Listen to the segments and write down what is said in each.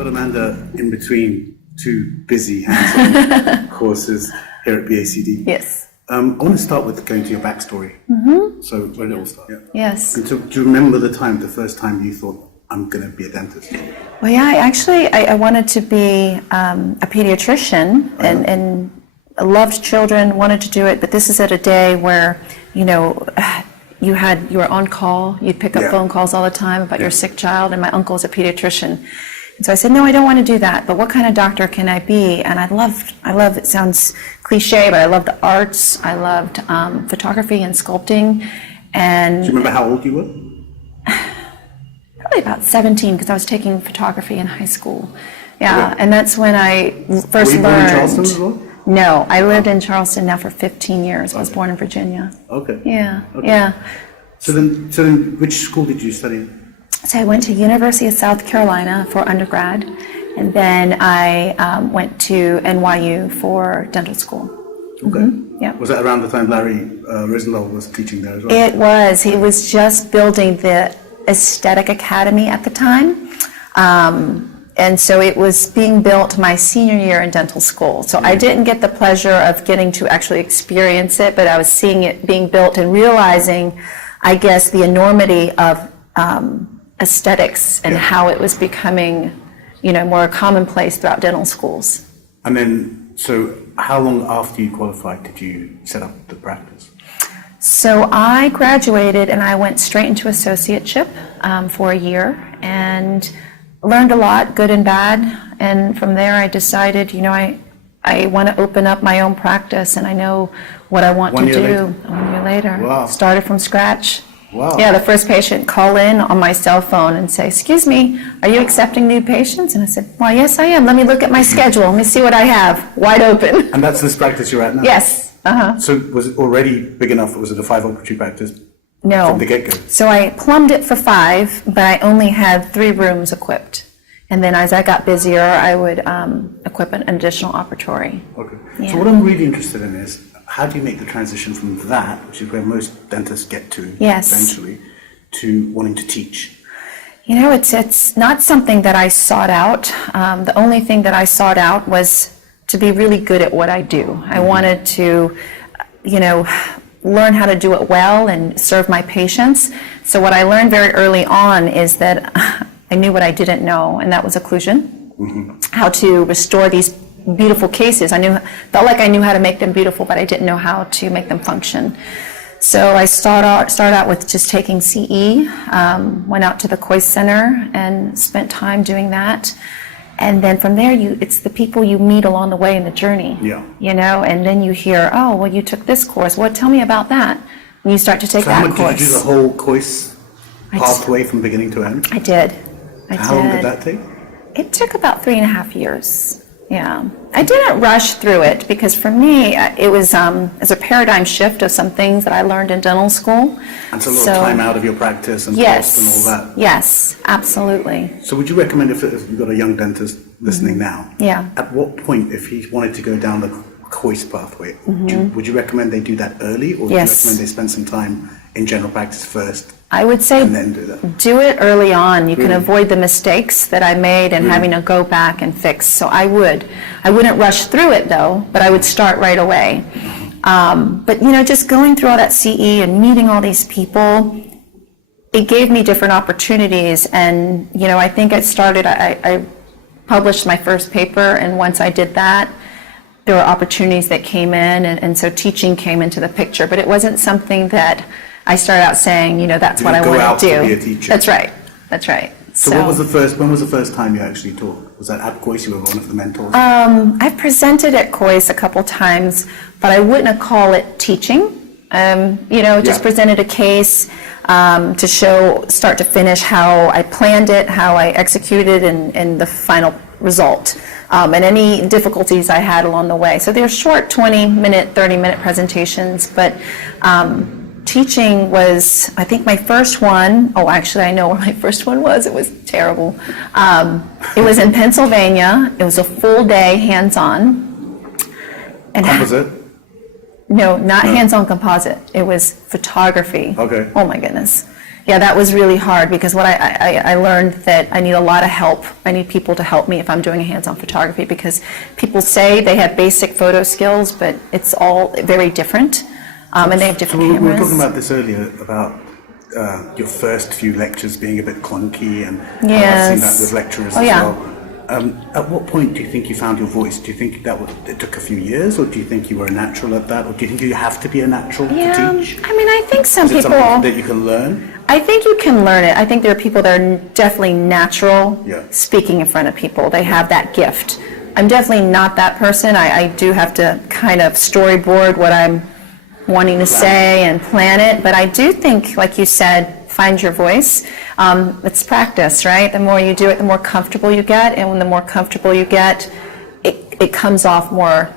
got Amanda in between two busy hands-on courses here at BACD. Yes. I want to start with going to your backstory. Mm-hmm. So where did it all start? Yeah. Yes. And do you remember the first time you thought, I'm going to be a dentist? Well, yeah, I wanted to be a pediatrician and I loved children, wanted to do it, but this is at a day where, you know, you were on call, you'd pick up phone calls all the time about your sick child, and my uncle's a pediatrician. And so I said, no, I don't want to do that, but what kind of doctor can I be? And I love, it sounds cliche, but I loved the arts, I loved photography and sculpting. And do you remember how old you were? Probably about 17, because I was taking photography in high school. Yeah, and that's when I first learned. Were you born in Charleston as well? No, I lived in Charleston now for 15 years. I was born in Virginia. Okay. Yeah, okay. yeah. So then, which school did you study in? So I went to University of South Carolina for undergrad, and then I went to NYU for dental school. Okay. Mm-hmm. Yeah. Was that around the time Larry Rizzolo was teaching there as well? It was. He was just building the Aesthetic Academy at the time. And so it was being built my senior year in dental school. So I didn't get the pleasure of getting to actually experience it, but I was seeing it being built and realizing, I guess, the enormity of aesthetics and how it was becoming, you know, more commonplace throughout dental schools. And then, so how long after you qualified did you set up the practice? So I graduated and I went straight into associateship for a year and learned a lot, good and bad. And from there I decided, you know, I want to open up my own practice and I know what I want to do. 1 year later. Wow. Started from scratch. Wow. Yeah, the first patient call in on my cell phone and say, excuse me, are you accepting new patients? And I said, well, yes, I am. Let me look at my schedule. Let me see what I have. Wide open. And that's this practice you're at now? Yes. Uh-huh. So was it already big enough? Was it a 5 operatory practice? No. From the get-go? So I plumbed it for 5, but I only had 3 rooms equipped. And then as I got busier, I would equip an additional operatory. Okay. Yeah. So what I'm really interested in is, how do you make the transition from that, which is where most dentists get to eventually, to wanting to teach? You know, it's not something that I sought out. The only thing that I sought out was to be really good at what I do. I wanted to, you know, learn how to do it well and serve my patients. So what I learned very early on is that I knew what I didn't know, and that was occlusion, how to restore these beautiful cases. Felt like I knew how to make them beautiful, but I didn't know how to make them function. So I started out with just taking CE, went out to the Coy Center and spent time doing that. And then from there, it's the people you meet along the way in the journey, you know, and then you hear, oh, well, you took this course. Well, tell me about that. And you start to take that course. So how much did you do the whole course pathway from beginning to end? I did. How long did that take? It took about 3.5 years. Yeah. I didn't rush through it because for me, it was as a paradigm shift of some things that I learned in dental school. And so a little time out of your practice and cost and all that. Yes, absolutely. So would you recommend, if you've got a young dentist listening now, at what point, if he wanted to go down the COIS pathway, would you recommend they do that early, or would you recommend they spend some time in general practice first? I would say and then do that? Do it early on. You can avoid the mistakes that I made and having to go back and fix. So I wouldn't rush through it though, but I would start right away. But you know, just going through all that CE and meeting all these people, it gave me different opportunities. And you know, I think I published my first paper, and once I did that, there were opportunities that came in, and so teaching came into the picture. But it wasn't something that I started out saying, you know, that's what I want to do. Be a teacher. That's right. That's right. So when was the first time you actually taught? Was that at COIS? You were one of the mentors? I've presented at COIS a couple times, but I wouldn't call it teaching. You know, just presented a case to show, start to finish, how I planned it, how I executed, and the final result. And any difficulties I had along the way. So they're short 20-minute, 30-minute presentations, but teaching was, I think my first one, actually I know where my first one was, it was terrible. It was in Pennsylvania. It was a full day hands-on. And composite? No, not hands-on composite. It was photography. Okay. Oh my goodness. Yeah, that was really hard because what I learned that I need a lot of help. I need people to help me if I'm doing a hands-on photography because people say they have basic photo skills, but it's all very different, and they have different cameras. We were talking about this earlier about your first few lectures being a bit clunky, and I've seen that with lecturers as well. At what point do you think you found your voice? Do you think it took a few years, or do you think you were a natural at that, or do you think you have to be a natural to teach? I mean, I think some people... Is it something that you can learn? I think you can learn it. I think there are people that are definitely natural speaking in front of people. They have that gift. I'm definitely not that person. I do have to kind of storyboard what I'm wanting to say and plan it, but I do think, like you said, find your voice. It's practice, right? The more you do it, the more comfortable you get, and when the more comfortable you get, it comes off more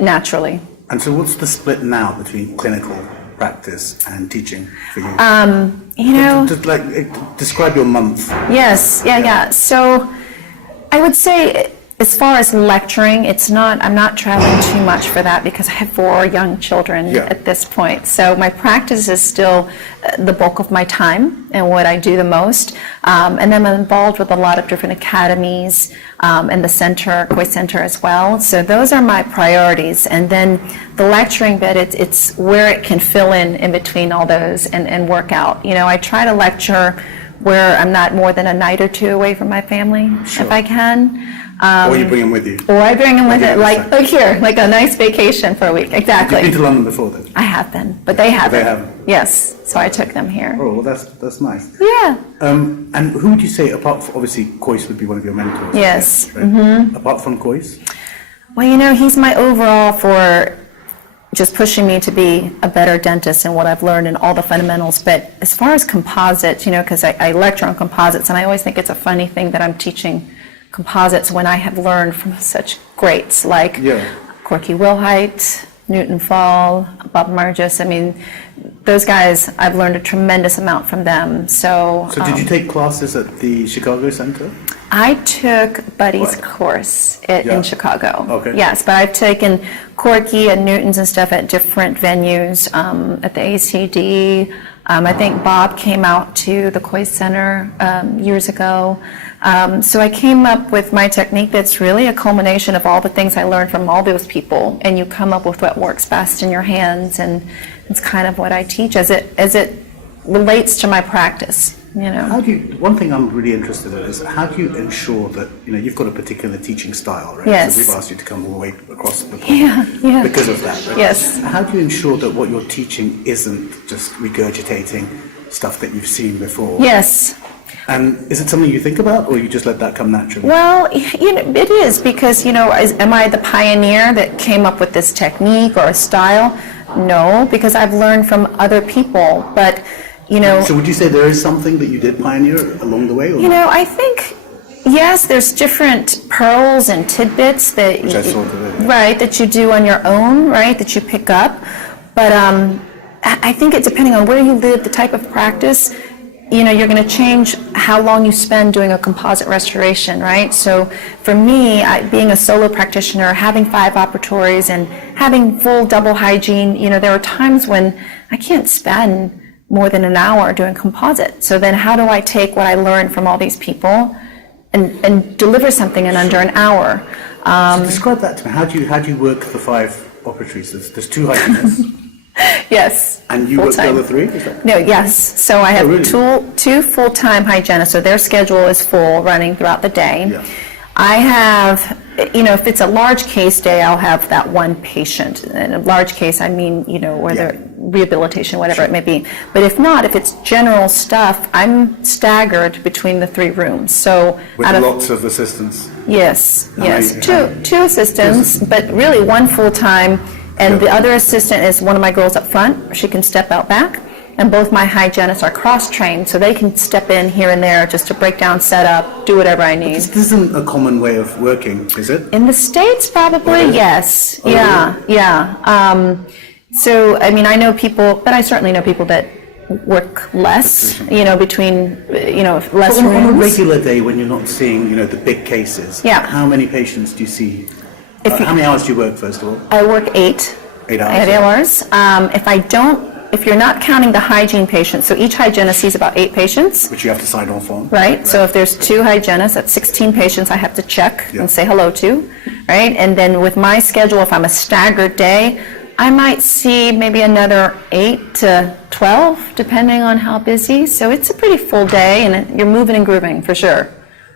naturally. And so what's the split now between clinical practice and teaching for you? Just describe your month. Yes, yeah. So I would say, as far as lecturing, I'm not traveling too much for that because I have 4 young children at this point. So my practice is still the bulk of my time and what I do the most. And then I'm involved with a lot of different academies and the center, Koi Center as well. So those are my priorities. And then the lecturing bit, it's where it can fill in between all those and work out. I try to lecture where I'm not more than a night or 2 away from my family, if I can. Or you bring them with you. Or I bring them with it, like here, like a nice vacation for a week. Exactly. You've been to London before then? I have been, but they haven't. They haven't? Yes, so I took them here. Oh, well, that's nice. Yeah. And who would you say, apart from, obviously, Kois would be one of your mentors? Yes. Right? Mm-hmm. Apart from Kois? Well, he's my overall for just pushing me to be a better dentist and what I've learned and all the fundamentals. But as far as composites, because I lecture on composites, and I always think it's a funny thing that I'm teaching composites when I have learned from such greats like Corky Wilhite, Newton Fall, Bob Margis. I mean, those guys, I've learned a tremendous amount from them. So did you take classes at the Chicago Center? I took Buddy's course in Chicago. Okay. Yes, but I've taken Corky and Newton's and stuff at different venues, at the ACD. I think Bob came out to the Koi Center years ago. So I came up with my technique that's really a culmination of all the things I learned from all those people, and you come up with what works best in your hands, and it's kind of what I teach as it relates to my practice. One thing I'm really interested in is how do you ensure that you've got a particular teaching style, right? Yes. So we've asked you to come all the way across the pond because of that. Right? Yes. How do you ensure that what you're teaching isn't just regurgitating stuff that you've seen before? Yes. And is it something you think about, or you just let that come naturally? Well, it is because am I the pioneer that came up with this technique or a style? No, because I've learned from other people, but. So would you say there is something that you did pioneer along the way? Or I think, yes, there's different pearls and tidbits that that you do on your own, right, that you pick up. But I think it's depending on where you live, the type of practice, you're going to change how long you spend doing a composite restoration, right? So for me, being a solo practitioner, having 5 operatories and having full double hygiene, there are times when I can't spend more than an hour doing composite. So then how do I take what I learned from all these people and deliver something in under an hour? So describe that to me. How do you work the 5 operatories? There's 2 hygienists. Yes. And you work the other 3? Is that... No, yes. So I have 2 full-time hygienists, so their schedule is full running throughout the day. Yeah. I have, if it's a large case day, I'll have that one patient. In a large case, I mean, where they're rehabilitation, whatever it may be. But if not, if it's general stuff, I'm staggered between the 3 rooms. So with lots of assistants. Yes. Two assistants, but really 1 full-time, and the other assistant is one of my girls up front. She can step out back. And both my hygienists are cross-trained, so they can step in here and there just to break down, set up, do whatever I need. This isn't a common way of working, is it? In the States, probably, yes. Oh, yeah, really? Yeah. So, I mean, I know people, but I certainly know people that work less, between, less so rooms. On a regular day when you're not seeing, the big cases, how many patients do you see? How many hours do you work, first of all? I work 8. 8 hours? 8 hours. If I don't if you're not counting the hygiene patients, so each hygienist sees about 8 patients. Which you have to sign off on. Right? So if there's 2 hygienists, that's 16 patients I have to check and say hello to, right? And then with my schedule, if I'm a staggered day, I might see maybe another 8 to 12, depending on how busy. So it's a pretty full day, and you're moving and grooving for sure.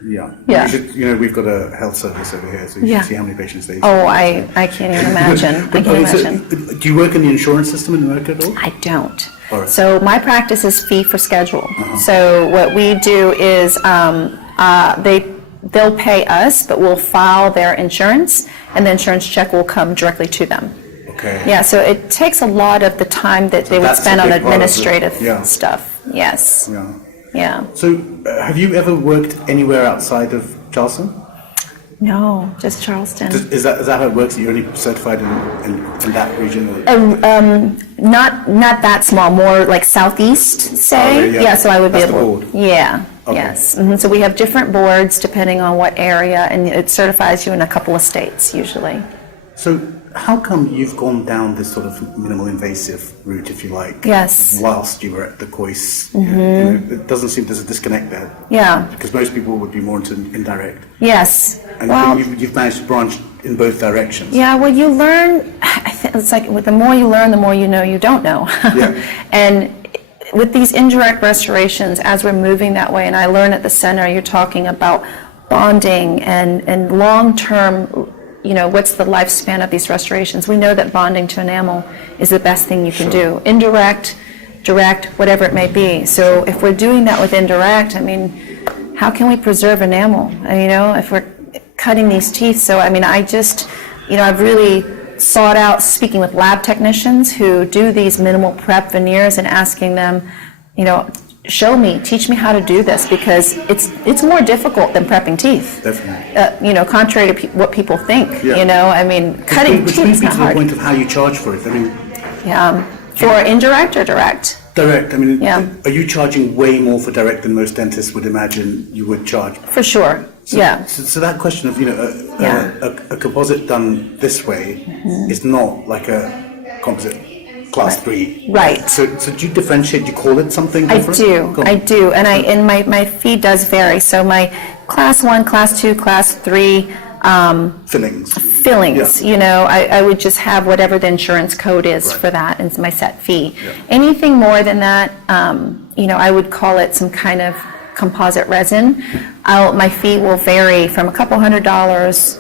Yeah. Yeah. We've got a health service over here, so you can see how many patients they see. Oh, I can't even imagine. I can't imagine. So, do you work in the insurance system in America at all? I don't. All right. So my practice is fee for schedule. So what we do is they'll pay us, but we'll file their insurance, and the insurance check will come directly to them. Okay. Yeah, so it takes a lot of the time that they would spend on administrative stuff. Yes. Yeah. Yeah. So, have you ever worked anywhere outside of Charleston? No, just Charleston. Is that how it works? You're only certified in that region? Not that small, more like southeast, say. Yeah, so I would That's be able. the board. Yeah. Okay. Yes. So we have different boards depending on what area, and it certifies you in a couple of states usually. So, how come you've gone down this sort of minimal invasive route, if you like? Yes. Whilst you were at the COIS, it doesn't seem there's a disconnect there. Yeah. Because most people would be more into indirect. Yes. And Well, you've managed to branch in both directions. yeah, well, you learn, I think it's like the more you learn, the more you know you don't know. Yeah. And with these indirect restorations, as we're moving that way, and I learn at the center, you're talking about bonding and long-term, what's the lifespan of these restorations. We know that bonding to enamel is the best thing you can do. Indirect, direct, whatever it may be. So if we're doing that with indirect, how can we preserve enamel? If we're cutting these teeth. So, I've really sought out speaking with lab technicians who do these minimal prep veneers and asking them, show me, teach me how to do this, because it's more difficult than prepping teeth. Definitely. Contrary to what people think. Cutting Which teeth brings is me not to the hard. point of how you charge for it. For indirect or direct? Direct. Are you charging way more for direct than most dentists would imagine you would charge? For sure. So that question of a composite done this way is not like a composite class 3. Right. So do you differentiate? Do you call it something different? I do, and my fee does vary. So my class 1, class 2, class 3 fillings. Yeah. I would just have whatever the insurance code is for that, and it's my set fee. Anything more than that, I would call it some kind of composite resin. My fee will vary from a couple $100,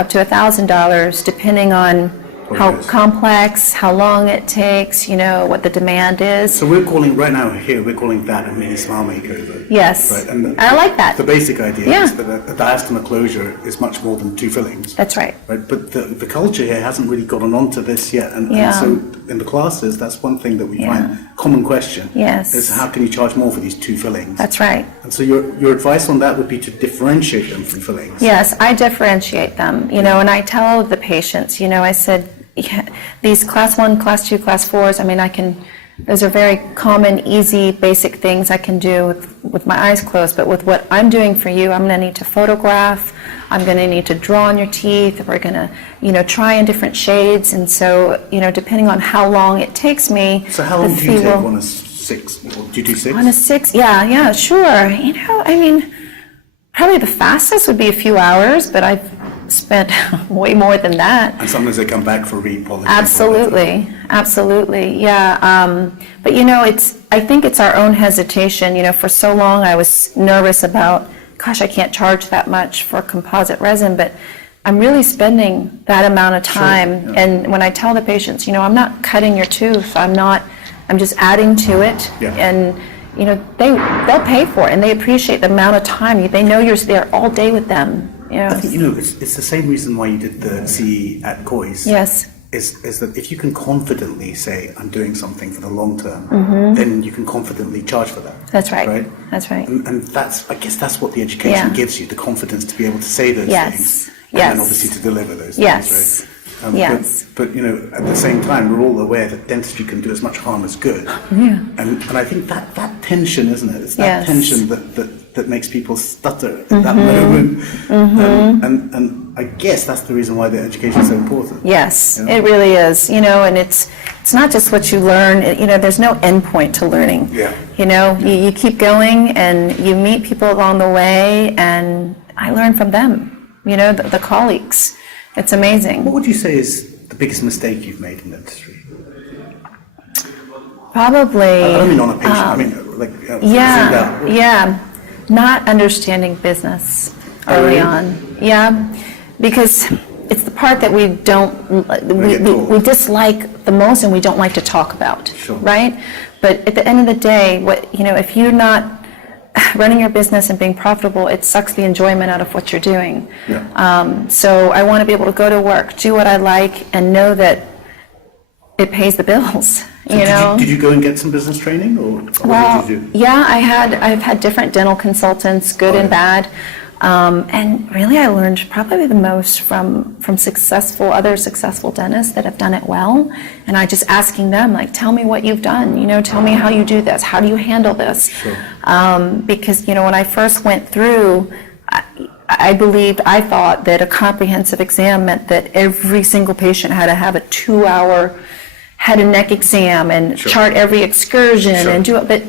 up to $1,000, depending on how complex, how long it takes, what the demand is. So we're calling that a mini smile makeover. Yes. Right? And I like that. The basic idea is that a diastema closure is much more than 2 fillings. That's right. Right? But the culture here hasn't really gotten onto this yet. And so in the classes, that's one thing that we find common question. Yes. Is how can you charge more for these 2 fillings? That's right. And so your advice on that would be to differentiate them from fillings. Yes, I differentiate them, and I tell the patients, I said, these class 1, class 2, class 4s, those are very common, easy, basic things I can do with my eyes closed, but with what I'm doing for you, I'm going to need to photograph, I'm going to need to draw on your teeth, we're going to, try in different shades, and so, depending on how long it takes me. So how long do you take on a 6? Do you do 6? On a 6, yeah, sure. Probably the fastest would be a few hours, but I've spent way more than that. And sometimes they come back for repolishing. Absolutely, yeah. But I think it's our own hesitation. For so long I was nervous about, gosh, I can't charge that much for composite resin, but I'm really spending that amount of time. Sure, yeah. And when I tell the patients, I'm not cutting your tooth, I'm just adding to it, and they'll pay for it, and they appreciate the amount of time. They know you're there all day with them. I think it's the same reason why you did the Seay at COIS. Yes. Is that if you can confidently say I'm doing something for the long term, then you can confidently charge for that. That's right. That's right. And I guess that's what the education gives you, the confidence to be able to say those things, and then obviously to deliver those things, right? But at the same time, we're all aware that dentistry can do as much harm as good. Yeah. And I think that tension, isn't it? It's that Yes. tension that makes people stutter at that moment. And I guess that's the reason why the education is so important. Yes, You know? it really is, and it's not just what you learn, there's no end point to learning. Yeah. You keep going and you meet people along the way, and I learn from them, the colleagues. It's amazing. What would you say is the biggest mistake you've made in dentistry? Probably. I don't mean on a patient, I mean like zoomed out. Yeah, not understanding business Oh, early really? on. Yeah, because it's the part that we don't, we dislike the most and we don't like to talk about, Sure. right? But at the end of the day, if you're not running your business and being profitable, it sucks the enjoyment out of what you're doing. Yeah. So I want to be able to go to work, do what I like, and know that it pays the bills. So did you go and get some business training, or what did you do? Yeah, I've had different dental consultants, good and bad, and really I learned probably the most from other successful dentists that have done it well, and I just asking them, like, tell me what you've done, tell me how you do this, how do you handle this? Sure. Because when I first went through, I thought that a comprehensive exam meant that every single patient had to have a 2-hour head and neck exam and Sure. chart every excursion Sure. and do it. But,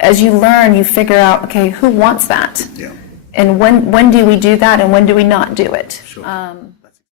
as you learn, you figure out, okay, who wants that? Yeah. And when do we do that and when do we not do it? Sure.